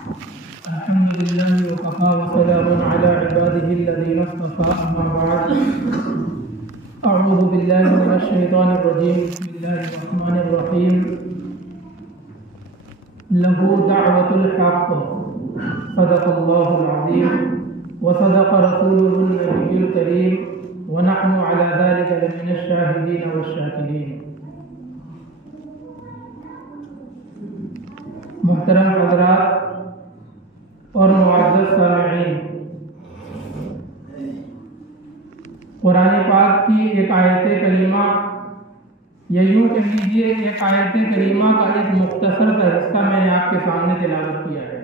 الحمد لله وكفى وسلام على عباده الذين اصطفى أما بعد أعوذ بالله من الشيطان الرجيم بسم الله الرحمن الرحيم له دعوة الحق صدق الله العظيم وصدق رسوله النبي الكريم ونحن على ذلك لمن الشاهدين والشاكرين. محترم حضرات اور معزز سامعین، قرآن پاک کی ایک آیت کریمہ یا یوں کہہ لیجیے ایک آیت کریمہ کا ایک مختصر سا حصہ میں نے آپ کے سامنے تلاوت کیا ہے۔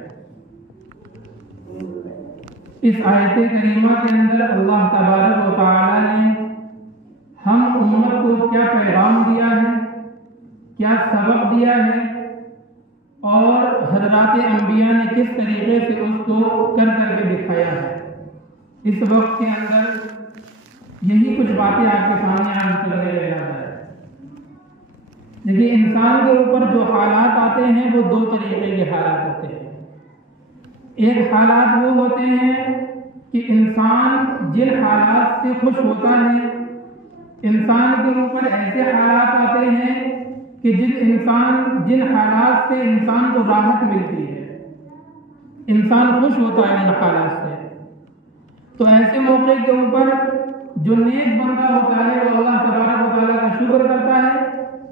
اس آیت کریمہ کے اندر اللہ تبارک و تعالی نے ہم امت کو کیا پیغام دیا ہے، کیا سبق دیا ہے، اور حضرات انبیاء نے کس طریقے سے اس کو کر کے دکھایا ہے۔ اس وقت کے اندر یہی کچھ باتیں آپ کے سامنے آج کرنے لگا ہے۔ دیکھیے، انسان کے اوپر جو حالات آتے ہیں وہ دو طریقے کے حالات ہوتے ہیں۔ ایک حالات وہ ہوتے ہیں کہ انسان جن حالات سے خوش ہوتا ہے، انسان کے اوپر ایسے حالات آتے ہیں کہ جن حالات سے انسان کو راحت ملتی ہے، انسان خوش ہوتا ہے ان حالات سے۔ تو ایسے موقع کے اوپر جو نیک بندہ ہوتا ہے وہ اللہ تبارک و تعالیٰ کا شکر کرتا ہے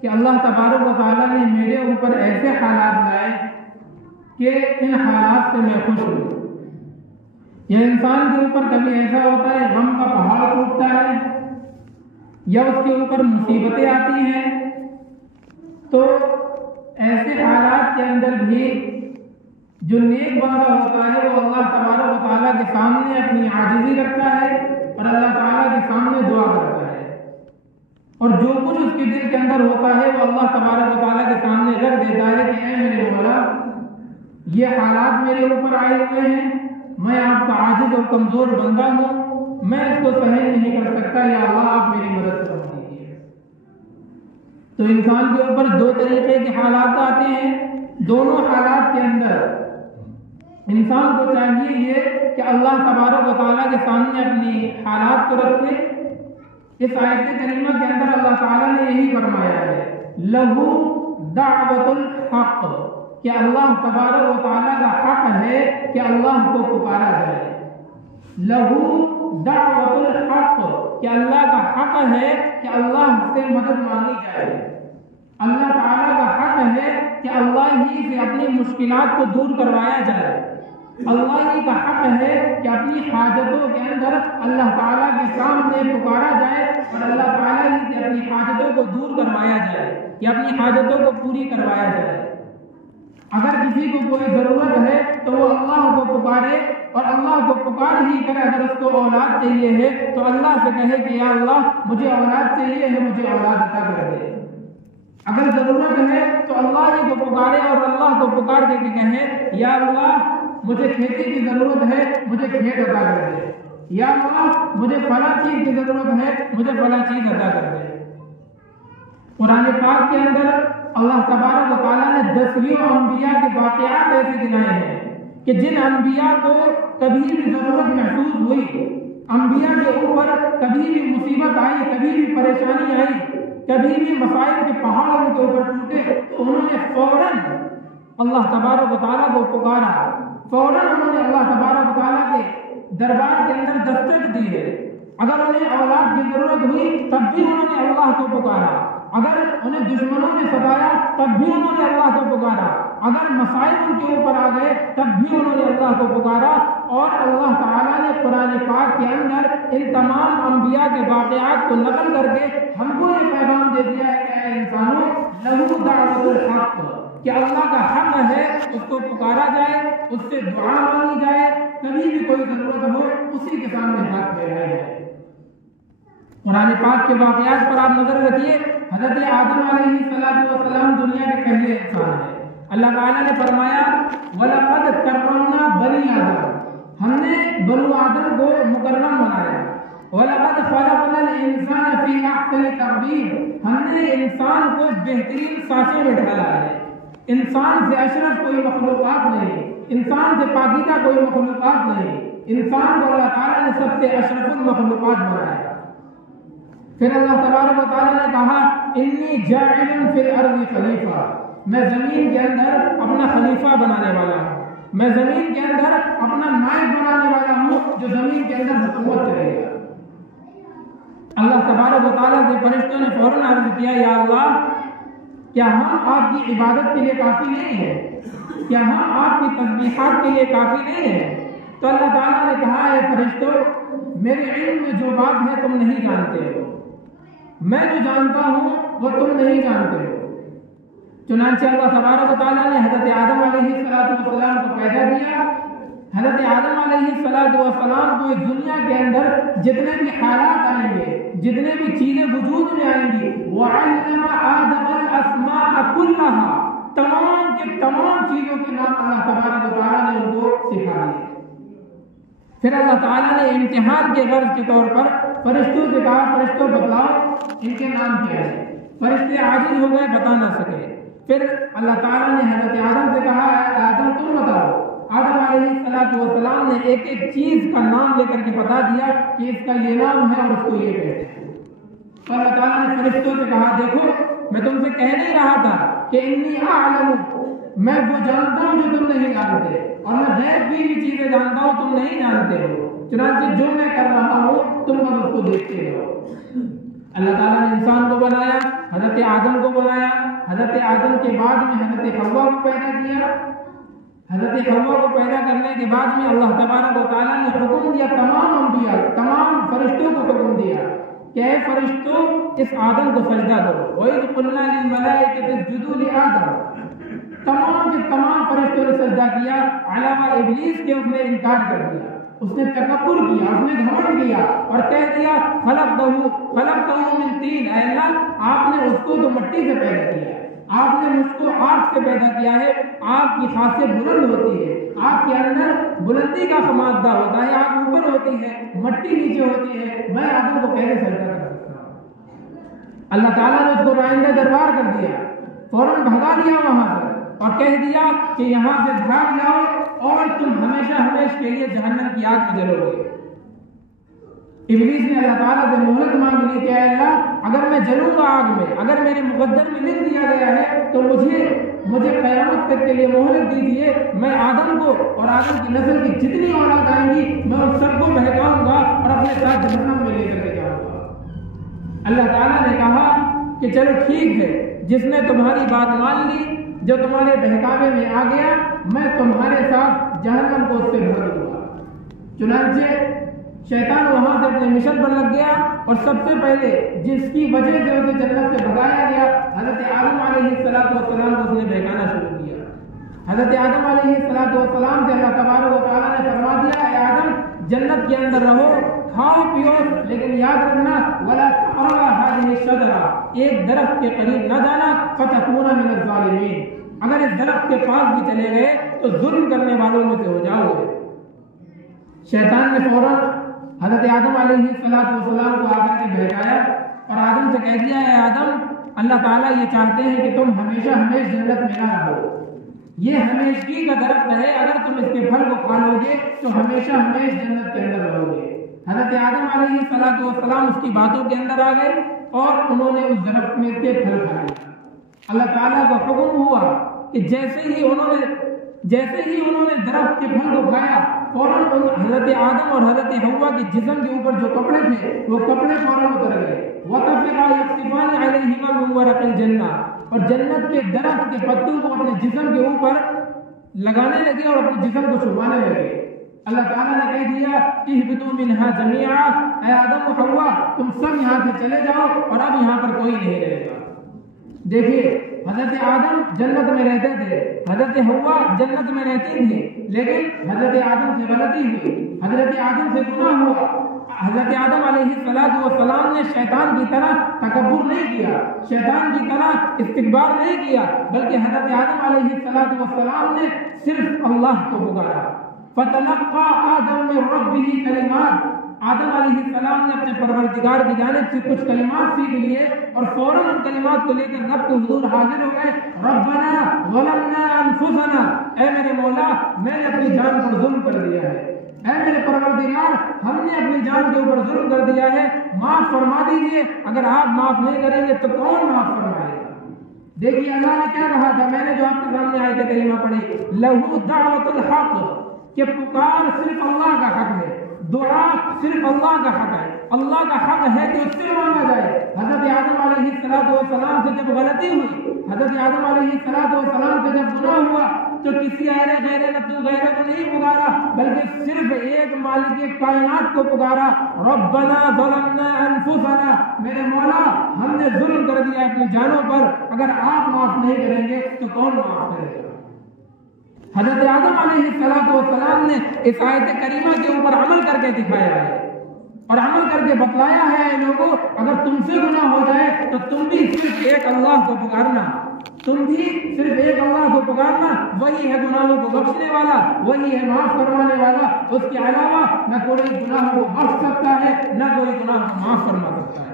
کہ اللہ تبارک و تعالیٰ نے میرے اوپر ایسے حالات لائے کہ ان حالات سے میں خوش ہوں۔ یا انسان کے اوپر کبھی ایسا ہوتا ہے غم کا پہاڑ ٹوٹتا ہے یا اس کے اوپر مصیبتیں آتی ہیں، تو ایسے حالات کے اندر بھی جو نیک بندہ ہوتا ہے وہ اللہ تبارک و تعالیٰ کے سامنے اپنی عاجزی رکھتا ہے اور اللہ تعالیٰ کے سامنے دعا کرتا ہے، اور جو کچھ اس کے دل کے اندر ہوتا ہے وہ اللہ تبارک و تعالیٰ کے سامنے رکھ دیتا ہے کہ اے میرے مولا، یہ حالات میرے اوپر آئے ہوئے ہیں، میں آپ کا عاجز اور کمزور بندہ ہوں، میں اس کو سہن نہیں کر سکتا، یا اللہ آپ میری مدد کر دیجیے۔ تو انسان کے اوپر دو طریقے کے حالات آتے ہیں۔ دونوں حالات کے اندر انسان کو چاہیے یہ کہ اللہ تبارک و تعالیٰ کے سامنے اپنی حالات کو رکھے۔ اس آیت کریمہ کے اندر اللہ تعالیٰ نے یہی فرمایا ہے، لہو دعوت الحق، کہ اللہ تبارک و تعالیٰ کا حق ہے کہ اللہ کو پکارا جائے۔ لہو دعوت الحق، کہ اللہ کا حق ہے کہ اللہ سے مدد مانگی جائے۔ اللہ تعالیٰ کا حق ہے کہ اللہ ہی سے اپنی مشکلات کو دور کروایا جائے۔ اللہ ہی کا حق ہے کہ اپنی حاجتوں کے اندر اللہ تعالیٰ کے سامنے پکارا جائے اور اللہ تعالیٰ ہی سے اپنی حاجتوں کو دور کروایا جائے یا اپنی حاجتوں کو پوری کروایا جائے۔ اگر کسی کو کوئی ضرورت ہے تو وہ اللہ کو پکارے اور اللہ کو پکار ہی کرے۔ اگر اس کو اولاد چاہیے ہے تو اللہ سے کہے کہ یا اللہ مجھے اولاد چاہیے ہے، مجھے اولاد عطا کر دے۔ اگر ضرورت ہے تو اللہ ہی کو پکارے اور اللہ کو پکار کے کہے یا اللہ مجھے کھیتی کی ضرورت ہے، مجھے کھیت عطا کر دے، یا اللہ مجھے فلاں چیز کی ضرورت ہے، مجھے فلاں چیز عطا کر دے۔ قرآن پاک کے اندر اللہ تبارک و تعالیٰ نے 10 انبیاء کے واقعات ایسے گنائے ہیں کہ جن انبیاء کو کبھی بھی ضرورت محسوس ہوئی، انبیاء کے اوپر کبھی بھی مصیبت آئی، کبھی بھی پریشانی آئی، کبھی بھی مسائل کے پہاڑ ان کے اوپر ٹوٹے، تو انہوں نے فوراً اللہ تبارک و تعالیٰ کو پکارا، فوراً انہوں نے اللہ تبارک و تعالیٰ کے دربار کے اندر دستک دی ہے۔ اگر انہیں اولاد کی ضرورت ہوئی تب بھی انہوں نے اللہ کو پکارا، اگر انہیں دشمنوں نے ستایا تب بھی انہوں نے اللہ کو پکارا، اگر مسائل ان کے اوپر آ گئے تب بھی انہوں نے اللہ کو پکارا۔ اور اللہ تعالیٰ نے قرآن پاک کے اندر ان تمام انبیاء کے واقعات کو نقل کر کے ہم کو یہ پیغام دے دیا ہے کہ اے انسانوں، لہو دعوت الحق، کہ اللہ کا حق ہے اس کو پکارا جائے، اس سے دعا مانگی جائے، کبھی بھی کوئی ضرورت ہو اسی کے سامنے ہاتھ پھیلایا جائے۔ قرآن پاک کے واقعات پر آپ نظر رکھیے۔ حضرت آدم علیہ السلام دنیا کے پہلے انسان ہیں۔ اللہ تعالیٰ نے فرمایا وَلَقَدْ كَرَّمْنَا بَنِي آدم، ہم نے بنو آدم کو مکرم بنایا۔ وَلَقَدْ خَلَقْنَا الْإِنسَانَ فِي أَحْسَنِ تَقْوِيمٍ، ہم نے انسان کو بہترین سانچے میں ڈھالا ہے۔ انسان سے اشرف کوئی مخلوقات نہیں، انسان سے پاکیزہ کوئی مخلوقات نہیں، انسان کو اللہ تعالیٰ نے سب سے اشرف المخلوقات بنایا۔ پھر اللہ تبارک و تعالیٰ نے کہا انی جاعل فی الارض خلیفہ، میں زمین کے اندر اپنا خلیفہ بنانے والا ہوں، میں زمین کے اندر اپنا نائب بنانے والا ہوں جو زمین کے اندر حکومت کرے گا۔ اللہ تبارک و تعالیٰ سے فرشتوں نے فوراً عرض کیا یا اللہ کیا ہم آپ کی عبادت کے لیے کافی نہیں ہیں؟ کیا ہم آپ کی تسبیحات کے لیے کافی نہیں ہیں؟ تو اللہ تعالیٰ نے کہا اے فرشتوں میرے علم میں جو بات ہے تم نہیں جانتے ہو، میں جو جانتا ہوں وہ تم نہیں جانتے ہو۔ چنانچہ اللہ تبارک و تعالیٰ نے حضرت آدم علیہ السلام کو پیدا کیا۔ حضرت آدم علیہ السلام کو اس دنیا کے اندر جتنے بھی حالات آئیں گے، جتنے بھی چیزیں وجود میں آئیں گی، وَعَلَّمَ آدَمَ الْأَسْمَاءَ كُلَّهَا، تمام کے تمام چیزوں کے نام اللہ تبارک و تعالیٰ نے ان کو سکھا دیے۔ پھر اللہ تعالیٰ نے امتحان کے غرض کے طور پر فرشتوں سے کہا فرشتوں بتلاؤ ان کے نام کیا ہے۔ فرشتے عاجز ہو گئے، بتا نہ سکے۔ پھر اللہ تعالیٰ نے حضرت آدم سے کہا آدم تم بتاؤ۔ آدم علیہ السلام نے ایک ایک چیز کا نام لے کر کے بتا دیا کہ اس کا یہ نام ہے اور اس کو یہ کہتے ہیں۔ اور اللہ تعالیٰ نے فرشتوں سے کہا دیکھو میں تم سے کہہ نہیں رہا تھا کہ انی اعلم، میں وہ جانتا ہوں جو تم نہیں جانتے، اور میں غیب کی بھی چیزیں جانتا ہوں تم نہیں جانتے ہو، چنانچہ جو میں کر رہا ہوں تم بس اس کو دیکھتے رہو۔ اللہ تعالیٰ نے انسان کو بنایا، حضرت آدم کو بنایا، حضرت آدم کے بعد میں حضرت حوا کو پیدا کیا۔ حضرت حوا کو پیدا کرنے کے بعد میں اللہ تبارک و تعالیٰ نے حکم دیا تمام انبیاء، تمام فرشتوں کو حکم دیا کہ اے فرشتوں اس آدم کو سجدہ کرو۔ وَإِذْ قُلْنَا لِلْمَلَائِكَةِ اسْجُدُوا لِآدَمَ، تمام کے تمام فرشتوں نے سجدہ کیا، علاوہ ابلیس کے اس نے انکار کر دیا، اس نے تکبر کیا، اس نے گھمنڈ کیا اور کہہ دیا خلقتہ من طین، اے اللہ آپ نے اس کو تو مٹی سے پیدا کیا ہے، آپ نے مجھ کو آگ سے پیدا کیا ہے، آپ کی خاصیت بلند ہوتی ہے، آپ کے اندر بلندی کا مادہ ہوتا ہے، آپ اوپر ہوتی ہے، مٹی نیچے ہوتی ہے، میں آدم کو کیسے سجدہ کر سکتا ہوں؟ اللہ تعالیٰ نے اس کو رائندہ دربار کر دیا، فوراً بھگا دیا وہاں سے اور کہہ دیا کہ یہاں سے بھاگ جاؤ اور تم ہمیشہ ہمیشہ کے لیے جہنم کی آگ میں جلو گے۔ ابلیس نے اللہ تعالیٰ سے مہلت مانگ لی کہ اے اللہ اگر میں جلوں گا آگ میں، اگر میرے مقدر میں لکھ دیا گیا ہے تو مجھے قیامت تک کے لیے مہلت دیجیے، میں آدم کو اور آدم کی نسل کی جتنی اولاد آئیں گی میں ان سب کو بہکاؤں گا اور اپنے ساتھ جہنم میں لے کر کے جاؤں گا۔ اللہ تعالیٰ نے کہا کہ چلو ٹھیک ہے، جس نے تمہاری بات مان لی، جو تمہارے بہکاوے میں آ گیا، میں تمہارے ساتھ جہنم کو اس سے بھر دوں گا۔ چنانچہ شیطان وہاں سے اپنے مشن پر لگ گیا اور سب سے پہلے جس کی وجہ سے اسے جنت سے بھگایا گیا حضرت آدم علیہ السلام کو اس نے بہکانا شروع کیا۔ حضرت آدم علیہ السلام سے اللہ تبارک و تعالیٰ نے فرما دیا اے آدم جنت کے اندر رہو، کھاؤ پیو، لیکن یاد رکھنا ولا تقربا هذه الشجرة، ایک درخت کے قریب نہ جانا، فتكون من الظالمین، اگر اس درخت کے پاس بھی چلے گئے تو ظلم کرنے والوں میں سے ہو جاؤ گے۔ شیطان نے فوراً حضرت آدم علیہ السلام کو آ کر کے بہکایا اور آدم سے کہہ دیا اے آدم اللہ تعالیٰ یہ چاہتے ہیں کہ تم ہمیشہ ہمیشہ جنت میں نہ رہو، یہ ہمیشگی کا درخت ہے، اگر تم اس کے پھل کو کھا لو گے تو ہمیشہ ہمیشہ جنت کے اندر رہو گے۔ حضرت آدم علیہ السلام اس کی باتوں کے اندر آ گئے اور انہوں نے اس درخت میں کے پھل کھا لیا۔ اللہ تعالیٰ کا حکم ہوا کہ جیسے ہی انہوں نے درخت کے پھل کو کھایا فوراً حضرت آدم اور حضرت حوا کے جسم کے اوپر جو کپڑے تھے وہ کپڑے فوراً اتر گئے۔ وَطَفِقَا يَخْصِفَانِ عَلَيْهِمَا مِن وَرَقِ الْجَنَّةِ، اور جنت کے درخت کے پتوں کو اپنے جسم کے اوپر لگانے لگے اور اپنے جسم کو چھپانے لگے۔ اللہ تعالیٰ نے کہہ دیا اهْبِطُوا مِنْهَا جَمِيعًا، اے آدم و حوا تم سب یہاں سے چلے جاؤ اور اب یہاں پر کوئی نہیں رہے گا۔ دیکھیے حضرت آدم جنت میں رہتے تھے، حضرت حوا جنت میں رہتی تھی، لیکن حضرت آدم سے غلطی ہوئی، حضرت آدم سے گناہ ہوا۔ حضرت آدم علیہ السلام نے شیطان کی طرح تکبر نہیں کیا، شیطان کی طرح استکبار نہیں کیا، بلکہ حضرت آدم علیہ السلام نے صرف اللہ کو پکارا۔ فَتَلَقَّى آدَمُ مِن رَّبِّهِ كَلِمَاتٍ، آدم علیہ السلام نے اپنے پروردگار کی جانب سے کچھ کلمات سیکھ لیے اور فوراً ان کلمات کو لے کر رب کے حضور حاضر ہو گئے. ربنا ظلمنا انفسنا، اے میرے مولا میں نے اپنی جان پر ظلم کر دیا ہے، اے میرے پروردگار ہم نے اپنی جان کے اوپر ظلم کر دیا ہے، معاف فرما دیجیے. اگر آپ معاف نہیں کریں گے تو کون معاف فرمائے گا؟ دیکھیے اللہ نے کیا کہا تھا، میں نے جو آپ کے سامنے آیت کریمہ پڑھی، لہو دعوت الحق، کہ پکار صرف اللہ کا حق ہے، دعا صرف اللہ کا حق ہے، اللہ کا حق ہے کہ اس سے مانگا جائے. حضرت آدم علیہ السلام سے جب غلطی ہوئی، حضرت آدم علیہ السلام سے جب گناہ ہوا تو کسی غیرے کو نہیں پکارا، بلکہ صرف ایک مالک کائنات کو پکارا. ربنا ظلمنا انفسنا، میرے مولا ہم نے ظلم کر دیا اپنی جانوں پر، اگر آپ معاف نہیں کریں گے تو کون معاف کرے گا؟ حضرت آدم علیہ السلام نے اس آیت کریمہ کے اوپر عمل کر کے دکھایا ہے اور عمل کر کے بتلایا ہے. اے لوگوں اگر تم سے گناہ ہو جائے تو تم بھی صرف ایک اللہ کو پکارنا، تم بھی صرف ایک اللہ کو پکارنا، وہی ہے گناہوں کو بخشنے والا، وہی ہے معاف کروانے والا. اس کے علاوہ نہ کوئی گناہ کو بخش سکتا ہے نہ کوئی گناہ کو معاف فرما سکتا ہے.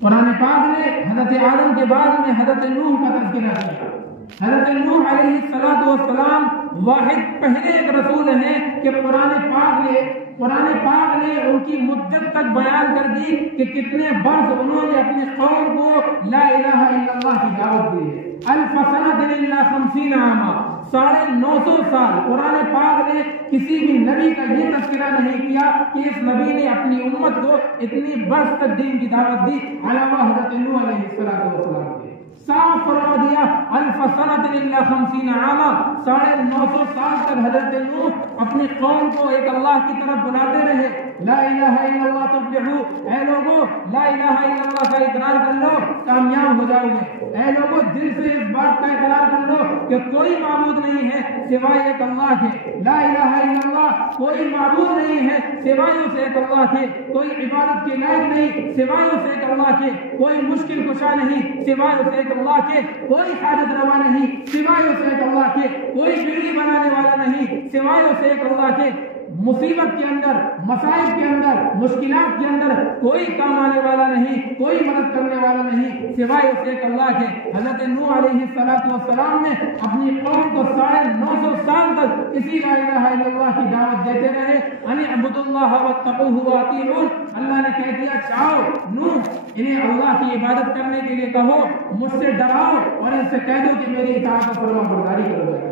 قرآن پاک نے حضرت آدم کے بعد میں حضرت نوح کا تذکرہ کیا. حضرت نوح علیہ السلام واحد پہلے ایک رسول ہیں کہ قرآن پاک نے ان کی مدت تک بیان کر دی کہ کتنے برس انہوں نے اپنے قوم کو لا الہ الا اللہ کی دعوت دی ہے. الف سنۃ الا 50 عاما، 950 سال. قرآن پاک نے کسی بھی نبی کا یہ تذکرہ نہیں کیا کہ اس نبی نے اپنی امت کو اتنی برس تک دین کی دعوت دی، علاوہ حضرت نوح علیہ السلام کے. صاف فرما دیا الف سنۃ الا 50 عاما، 950 سال تک حضرت نوح اپنی قوم کو ایک اللہ کی طرف بلاتے رہے. لا الہ الا اللہ تفلحوا، اے لوگوں لا الہ الا اللہ کا اقرار کر لو کامیاب ہو جاؤ گے. اے لوگوں دل سے اس بات کا اقرار کر لو کہ کوئی معبود نہیں ہے سوائے ایک اللہ کے. لا الہ الا اللہ، کوئی معبود نہیں ہے سوائے اس ایک اللہ کے، کوئی عبادت کے لائق نہیں سوائے اس ایک اللہ کے، کوئی مشکل کشا نہیں سوائے اس ایک اللہ کے، کوئی حاجت روا نہیں سوائے اس ایک اللہ کے، کوئی بگڑی بنانے والا نہیں سوائے اس ایک اللہ کے. مصیبت کے اندر، مسائل کے اندر، مشکلات کے اندر کوئی کام آنے والا نہیں، کوئی مدد کرنے والا نہیں سوائے اس ایک اللہ کے. حضرت نوح علیہ السلام نے اپنی قوم کو 950 سال تک اسی لا الہ الا اللہ کی دعوت دیتے رہے. ان اعبدوا اللہ واتقوہ واطیعون، اللہ نے کہہ دیا چاہو نوح انہیں اللہ کی عبادت کرنے کے لیے کہو، مجھ سے ڈراؤ اور ان سے کہہ دو کہ میری اطاعت و فرما برداری کرو.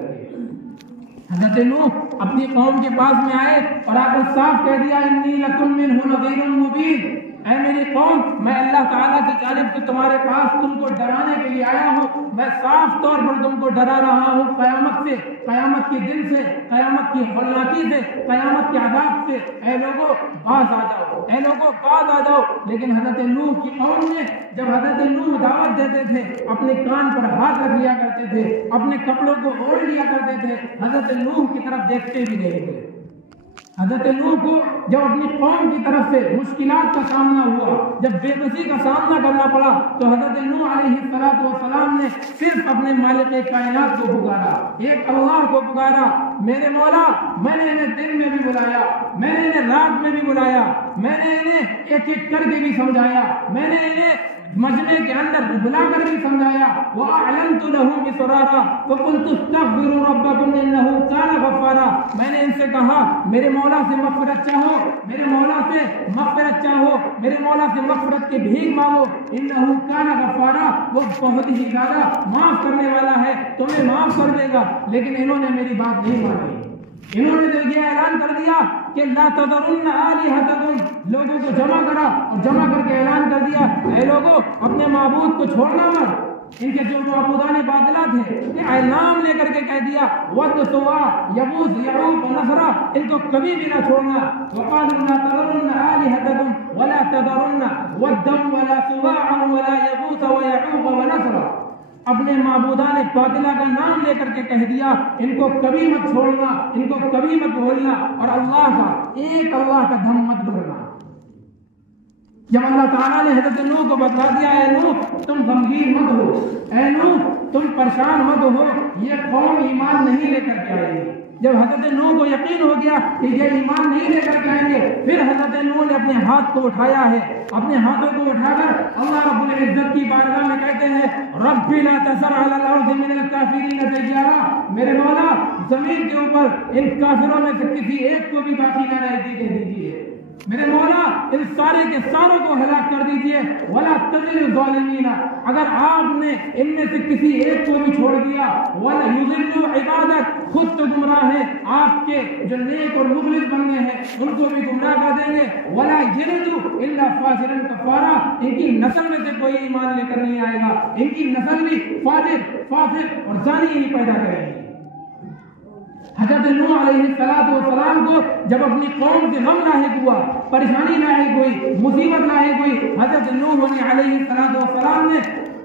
حضرت نوح اپنی قوم کے پاس میں آئے اور آ کر صاف کہہ دیا انی لکم منہ نذیر مبین، اے میری قوم میں اللہ تعالیٰ کی جانب سے تمہارے پاس تم کو ڈرانے کے لیے آیا ہوں. میں صاف طور پر تم کو ڈرا رہا ہوں قیامت سے، قیامت کے دن سے، قیامت کی ہولناکی سے، قیامت کے عذاب سے. اے لوگوں باز آ جاؤ، اے لوگوں باز آ جاؤ. لیکن حضرت نوح کی قوم نے جب حضرت نوح دعوت دیتے تھے اپنے کان پر ہاتھ رکھ لیا کرتے تھے، اپنے کپڑوں کو اوڑھ لیا کرتے تھے، حضرت نوح کی طرف دیکھتے بھی نہیں تھے. حضرت نوح کو جب اپنی قوم کی طرف سے مشکلات کا سامنا ہوا، جب بے بسی کا سامنا کرنا پڑا تو حضرت نوح علیہ السلام نے صرف اپنے مالک کائنات کو پکارا، ایک اللہ کو پکارا. میرے مولا میں نے انہیں دن میں بھی بلایا، میں نے انہیں رات میں بھی بلایا، میں نے انہیں ایک ایک کر کے بھی سمجھایا، میں نے انہیں مجمع کے اندر بلا کر بھی سمجھایا. وَأَعْلَنْتُ لَهُمْ إِسْرَارًا وَقُلْتُ اسْتَغْفِرُوا رَبَّكُمْ إِنَّهُ كَانَ غَفَّارًا، میں نے ان سے کہا میرے مولا سے مغفرت چاہو، میرے مولا سے مغفرت چاہو، میرے مولا سے مغفرت کی بھیک مانگو. إِنَّهُ كَانَ غَفَّارًا، وہ بہت ہی زیادہ معاف کرنے والا ہے، تمہیں معاف کر دے گا. لیکن انہوں نے میری بات نہیں مانی، انہوں نے یہ اعلان کر دیا کہ لا تذرن آلہتکم، لوگوں کو جمع کرا اور جمع کر کے اعلان کر دیا اے لوگوں اپنے معبود کو چھوڑنا مت. ان کے جو معبودان باطلہ تھے یہ نام لے کر کے کہہ دیا ود سوا یغوث یعوق ونسرا، ان کو کبھی بھی نہ چھوڑنا. وقالوا لا تذرن آلہتکم ولا تذرن ودا ولا سواعا ولا یغوث ویعوق ونسرا، اپنے معبودان باطلہ کا نام لے کر کے کہہ دیا ان کو کبھی مت چھوڑنا، ان کو کبھی مت بھولنا اور اللہ کا ایک اللہ کا دھم مت بھولنا. جب اللہ تعالیٰ نے حضرت نوح کو بتلا دیا اے نوح تم غمگین مت ہو، اے نوح تم پریشان مت ہو، یہ قوم ایمان نہیں لے کر کے آئے گی، جب حضرت نوح کو یقین ہو گیا کہ یہ ایمان نہیں لے کر کے آئیں گے، پھر حضرت نوح نے اپنے ہاتھ کو اٹھایا ہے، اپنے ہاتھوں کو اٹھا کر اللہ رب العزت کی بارگاہ میں کہتے ہیں رب لا تذر علی الارض من الکافرین دیارا، میرے مولا زمین کے اوپر ان کافروں میں سے کسی ایک کو بھی باقی نہ رہ دیجیے، میرے مولا ان سارے کے ساروں کو ہلاک کر دیجیے، ولا تزد الظالمین، اگر آپ نے ان میں سے کسی ایک کو بھی چھوڑ دیا، ولا یضلوا عبادک، خود تو گمراہ ہیں، آپ کے جو نیک اور مخلص بندے ہیں ان کو بھی گمراہ کر دیں گے، ولا یلدوا الا فاجرا کفارا، ان کی نسل میں سے کوئی ایمان لے کر نہیں آئے گا، ان کی نسل بھی فاجر فاسق اور زانی ہی پیدا کرے گی۔ حضرت نوح علیہ السلام کو جب اپنی قوم سے غم لاحق ہوا، پریشانی لاحق ہوئی، مصیبت لاحق ہوئی، حضرت نوح علیہ السلام نے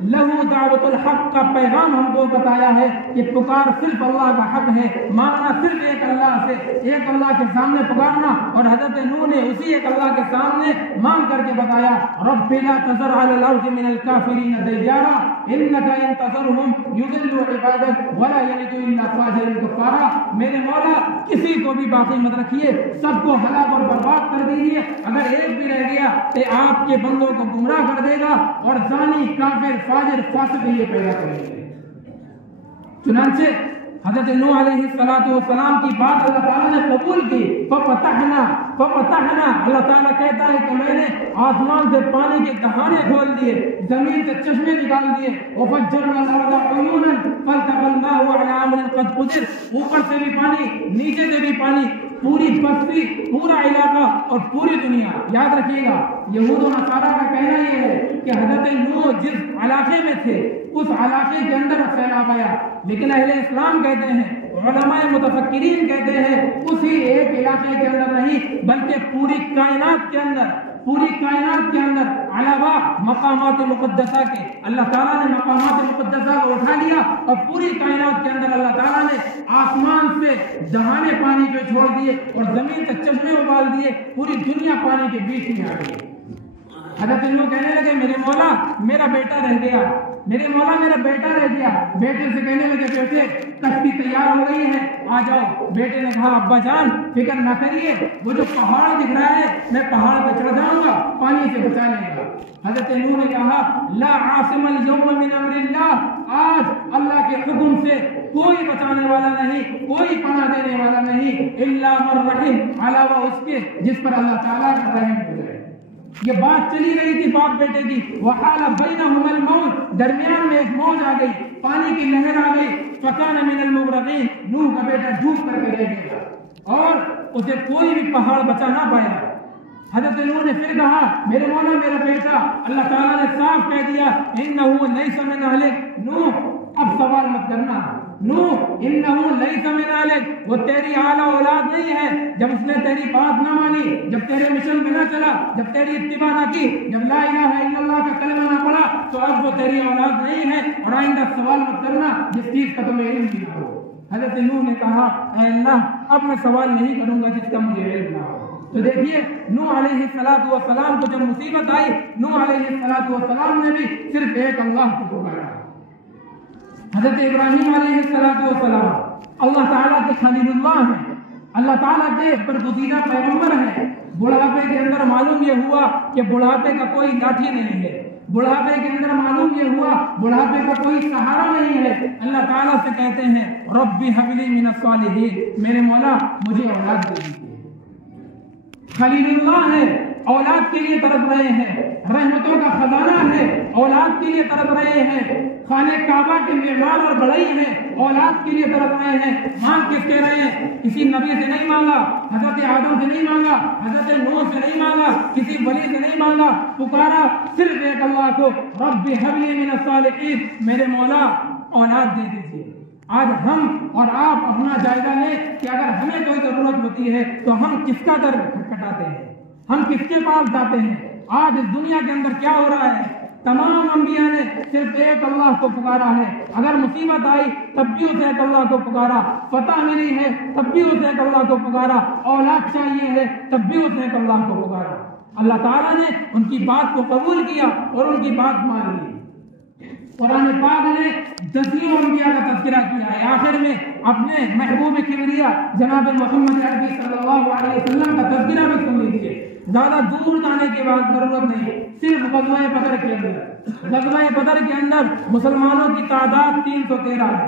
لہو دعوت الحق کا پیغام ہم کو بتایا ہے کہ پکار صرف اللہ کا حق ہے، مانگنا صرف ایک اللہ سے، ایک اللہ کے سامنے پکارنا، اور حضرت نوح نے اسی ایک اللہ کے سامنے مانگ کر کے بتایا رب لا تذر علی الارض من الکافرین دیارا انک ان تذرهم یضلوا عبادک ولا یلدوا الا فاجرا کفارا، میرے مولا کسی کو بھی باقی مت رکھیے، سب کو ہلاک اور برباد کر دیجیے، اگر ایک بھی رہ گیا تو آپ کے بندوں کو گمراہ کر دے گا اور زانی کافر فاجر فاسق یہ پیدا کریں گے۔ چنانچہ حضرت نوح علیہ السلام کی بات اللہ تعالیٰ نے قبول کی، ففتحنا، اللہ تعالیٰ کہتا ہے کہ میں نے آسمان سے پانی کے دہانے کھول دیے، زمین سے چشمے نکال دیے، وفجرنا الارض عیونا فالتقى الماء على امر قد قدر، اوپر سے بھی پانی، نیچے سے بھی پانی، پوری بستی، پورا علاقہ اور پوری دنیا۔ یاد رکھیے گا یہود و نصارہ کا کہنا یہ ہے کہ حضرت نوح جس علاقے میں تھے اس علاقے کے اندر سیلاب آیا، لیکن اہل اسلام کہتے ہیں، علماء متفکرین کہتے ہیں اسی ایک علاقے کے اندر نہیں بلکہ پوری کائنات کے اندر علاوہ مقامات مقدسہ کے اللہ تعالیٰ نے مقامات مقدسہ کو اٹھا لیا اور پوری کائنات کے اندر اللہ تعالیٰ نے آسمان سے دہانے پانی پہ چھوڑ دیے اور زمین سے چشمے ابال دیے، پوری دنیا پانی کے بیچ میں آ گئی۔ حضرت نوح کہنے لگے میرے مولا میرا بیٹا رہ گیا، میرے مولا میرا بیٹا رہ گیا، بیٹے سے کہنے لگے بیٹے کشتی تیار ہو گئی ہے آ جاؤ، بیٹے نے کہا ابا جان فکر نہ کریے، وہ جو پہاڑ دکھ رہا ہے میں پہاڑ پہ چڑھ جاؤں گا، پانی سے بچا لیں گا۔ حضرت نوح نے کہا لا عاصم اليوم من امر اللہ، آج اللہ کے حکم سے کوئی بچانے والا نہیں، کوئی پناہ دینے والا نہیں، الا من رحم، علاوہ اس کے جس پر اللہ تعالیٰ کا رحم ہو جائے۔ یہ بات چلی رہی تھی باپ بیٹے کی، وحال بینہما الموج، درمیان میں ایک موج آ گئی، پانی کی لہر آ گئی، فکان من المغرقین، نوح کا بیٹا ڈوب کر کے رہ گیا اور اسے کوئی بھی پہاڑ بچا نہ پایا۔ حضرت نوح نے پھر کہا میرے مولا میرا بیٹا، اللہ تعالیٰ نے صاف کہہ دیا انہ لیس من اہلک، نوح اب سوال مت کرنا، نوح انہ لیس من اہلک، وہ تیری اعلیٰ اولاد نہیں ہے، جب اس نے تیری بات نہ مانی، جب تیرے مشن میں نہ چلا، جب تیری اتباع نہ کی، جب لا الہ الا اللہ کا کلمہ نہ پڑھا تو اب وہ تیری اولاد نہیں ہے، اور آئندہ سوال مت کرنا جس چیز کا تمہیں علم بھی نہ ہو۔ حضرت نوح نے کہا اے اللہ اب میں سوال نہیں کروں گا جس کا مجھے علم نہ ہو۔ تو دیکھیے نوح علیہ السلام کو جب مصیبت آئی، نوح علیہ السلام نے بھی صرف ایک اللہ کو پکارا۔ حضرت ابراہیم علیہ السلام اللہ تعالیٰ کے خلیل اللہ ہیں، اللہ تعالیٰ کے برگزیدہ پیغمبر ہیں۔ بڑھاپے کے اندر معلوم یہ ہوا کہ بڑھاپے کا کوئی لاٹھی نہیں ہے، بڑھاپے کے اندر معلوم یہ ہوا بڑھاپے کا کوئی سہارا نہیں ہے۔ اللہ تعالیٰ سے کہتے ہیں ربی حب لی من الصالحین، میرے مولا مجھے اولاد دے دیجیے۔ خلیل اللہ ہے، اولاد کے لیے تڑپ رہے ہیں، رحمتوں کا خزانہ ہے، اولاد کے لیے تڑپ رہے ہیں، خانہ کعبہ کے معمار اور بڑھئی ہیں، اولاد کے لیے تڑپ رہے ہیں۔ مانگ کس کے رہے ہیں؟ کسی نبی سے نہیں مانگا، حضرت آدم سے نہیں مانگا، حضرت نوح سے نہیں مانگا، کسی ولی سے نہیں مانگا، پکارا صرف ایک اللہ کو، رب ہب لی من الصالحین، میرے مولا اولاد دے دیجیے۔ آج ہم اور آپ اپنا جائزہ لیں کہ اگر ہمیں کوئی ضرورت ہوتی ہے تو ہم کس کا در کھٹکھٹاتے ہیں، ہم کس کے پاس جاتے ہیں۔ آج اس دنیا کے اندر کیا ہو رہا ہے؟ تمام انبیاء نے صرف ایک اللہ کو پکارا ہے، اگر مصیبت آئی تب بھی اسے ایک اللہ کو پکارا، فتح ملی ہے تب بھی اسے ایک اللہ کو پکارا، اولاد چاہیے ہے تب بھی اسے ایک اللہ کو پکارا۔ اللہ تعالیٰ نے ان کی بات کو قبول کیا اور ان کی بات مان لی۔ قرآن پاک نے دسیوں انبیاء کا تذکرہ کیا ہے، آخر میں اپنے محبوب کبریا جناب محمد عربی صلی اللہ علیہ وسلم کا تذکرہ بھی سن لیجیے۔ زیادہ دور جانے کی بات ضرورت نہیں، صرف غزوہ بدر کے اندر، غزوہ بدر کے اندر مسلمانوں کی تعداد 313 ہے،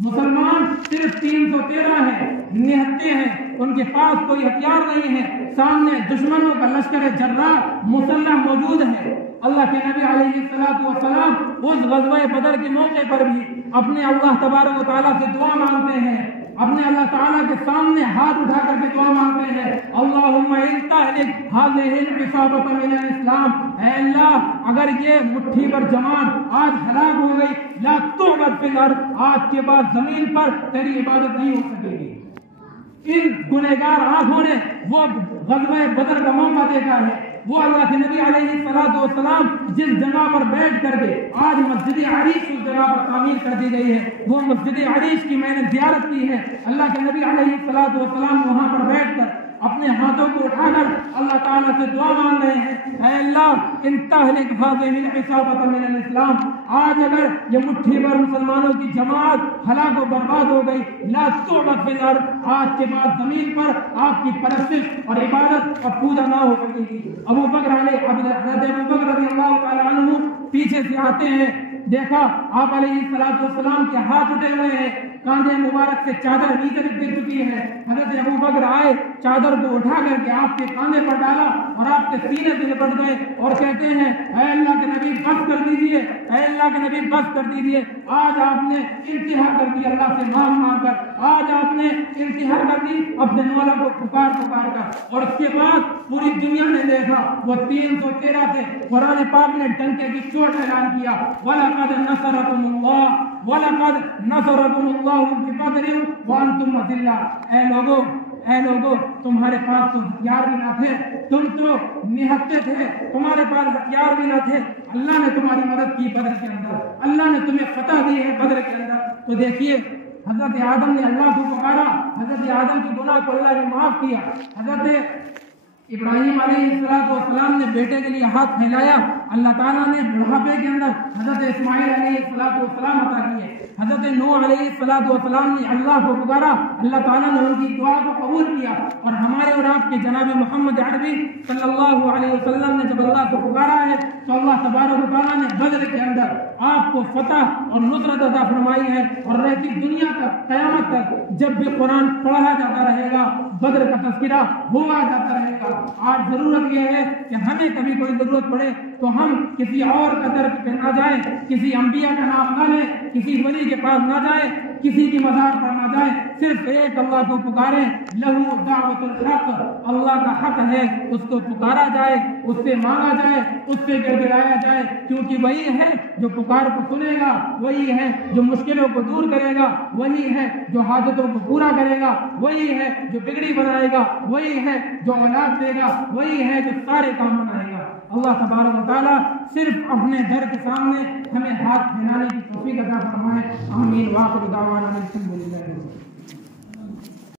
مسلمان صرف 313 ہیں، نہتے ہیں، ان کے پاس کوئی ہتھیار نہیں ہے، سامنے دشمنوں کا لشکر جرار مسلح موجود ہے۔ اللہ کے نبی علیہ السلام اس غزوہ بدر کے موقع پر بھی اپنے اللہ تبارک و تعالیٰ سے دعا مانگتے ہیں، اپنے اللہ تعالیٰ کے سامنے ہاتھ اٹھا کر کے دعا مانگتے ہیں، اللہم انتہلک ہذہ العصابۃ من الاسلام، اے اللہ اگر یہ مٹھی پر جماعت آج ہلاک ہو گئی، لا تعبد فی الارض، آج کے بعد زمین پر تیری عبادت نہیں ہو سکے گی۔ ان گنہگار آنکھوں نے وہ غزوہ بدر کا موقع دیکھا ہے، وہ اللہ کے نبی علیہ السلام جس جگہ پر بیٹھ کر کے آج مسجد عریش اس جگہ پر تعمیر کر دی گئی ہے، وہ مسجد عریش کی میں نے زیارت کی ہے۔ اللہ کے نبی علیہ السلام وہاں پر بیٹھ کر اپنے ہاتھوں کو اٹھا کر اللہ تعالیٰ سے دعا مانگ رہے ہیں، اے اللہ انتہلک ہذہ العصابۃ من الاسلام، آج اگر یہ مٹھی بھر مسلمانوں کی جماعت ہلاک و برباد ہو گئی، لا تعبد فی الارض، آج کے بعد زمین پر آپ کی پرستش اور عبادت اور پوجا نہ ہو سکے گی۔ حضرت ابو بکر رضی اللہ تعالیٰ عنہ پیچھے سے آتے ہیں، دیکھا آپ علیہ السلام کے ہاتھ اٹھے ہوئے ہیں، کاندھے مبارک سے چادر نیچے گر چکی ہے۔ حضرت ابو بکر آئے، چادر کو اٹھا کر کے آپ کے کاندھے پر ڈالا اور آپ کے سینے سے لپٹ گئے اور کہتے ہیں، اے اللہ کے نبی بس کر دیجئے، اے اللہ کے نبی بس کر دیجئے، آج آپ نے انتہا کر دی اللہ سے مانگ کر، آج آپ نے انتہا کر دی اپنے مولا کو پکار کر۔ اور اس کے بعد پوری دنیا نے دیکھا وہ 313 تھے، قرآن پاک نے ڈنکے کی چوٹ اعلان کیا، وَلَقَدْ نَصَرَكُمُ اللَّهُ وَلَقَدْ نَصَرَكُمُ اللَّهُ بِبَدْرٍ وَأَنْتُمْ أَذِلَّةٌ، اے لوگوں تمہارے پاس تو ہتھیار بھی نہ تھے، تم تو نہتے تھے، تمہارے پاس ہتھیار بھی نہ تھے، اللہ نے تمہاری مدد کی بدر کے اندر، اللہ نے تمہیں فتح دی ہے بدر کے اندر۔ تو دیکھیے حضرت آدم نے اللہ کو پکارا، حضرت آدم کی گناہ کو اللہ نے معاف کیا، حضرت ابراہیم علیہ السلام نے بیٹے کے لیے ہاتھ پھیلایا، اللہ تعالیٰ نے بڑھاپے کے اندر حضرت اسماعیل علیہ السلام عطا کیے، حضرت نوح علیہ السلام نے اللہ کو پکارا، اللہ تعالیٰ نے ان کی دعا کو قبول کیا، اور ہمارے اور آپ کے جناب محمد عربی صلی اللہ علیہ وسلم نے جب اللہ کو پکارا ہے تو اللہ تبارک و تعالیٰ نے بدر کے اندر آپ کو فتح اور نصرت عطا فرمائی ہے، اور رہتی دنیا تک قیامت تک جب بھی قرآن پڑھا جاتا رہے گا، بدر کا تذکرہ ہوا جاتا رہے گا۔ آج ضرورت یہ ہے کہ ہمیں کبھی کوئی ضرورت پڑے تو ہم کسی اور کا در پہ نہ جائیں، کسی انبیاء کا نام نہ لیں، کسی ولی کے پاس نہ جائیں، کسی کی مزار پر نہ جائیں، صرف ایک اللہ کو پکاریں، لہو دعوت الحق، اللہ کا حق ہے، اس کو پکارا جائے، اس سے مانگا جائے، اس سے گڑگڑایا جائے، کیونکہ وہی ہے جو پکار کو سنے گا، وہی ہے جو مشکلوں کو دور کرے گا، وہی ہے جو حاجتوں کو پورا کرے گا، وہی ہے جو بگڑی بنائے گا، وہی ہے جو اولاد دے گا، وہی ہے جو سارے کام بنائے گا۔ اللہ تبارک و تعالیٰ صرف اپنے در کے سامنے ہمیں ہاتھ پھیلانے کی توفیق عطا فرمائے۔ آمین۔ وآخر دعوانا